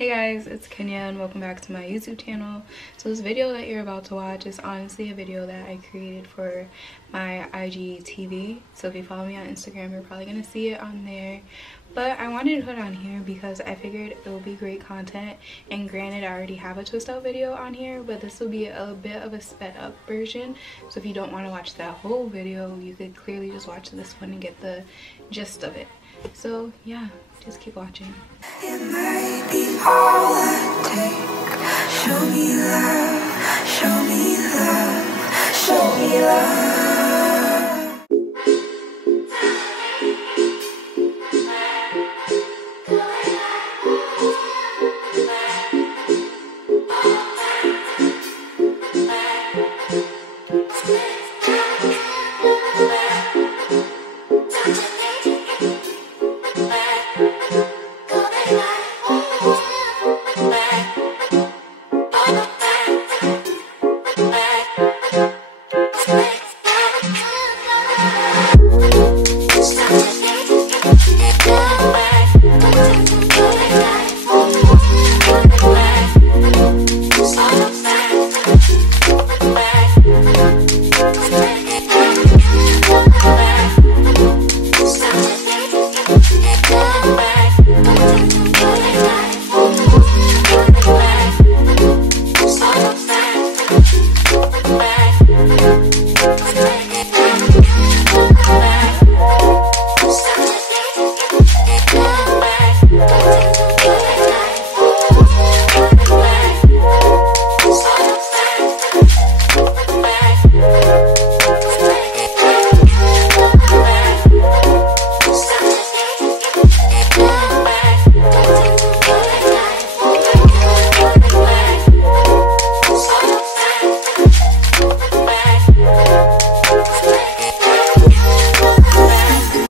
Hey guys, it's Kenya and welcome back to my YouTube channel. So this video that you're about to watch is honestly a video that I created for my IGTV. So if you follow me on Instagram, you're probably gonna see it on there. But I wanted to put it on here because I figured it will be great content. And granted, I already have a twist out video on here, but this will be a bit of a sped up version. So if you don't want to watch that whole video, you could clearly just watch this one and get the gist of it. So yeah, just keep watching.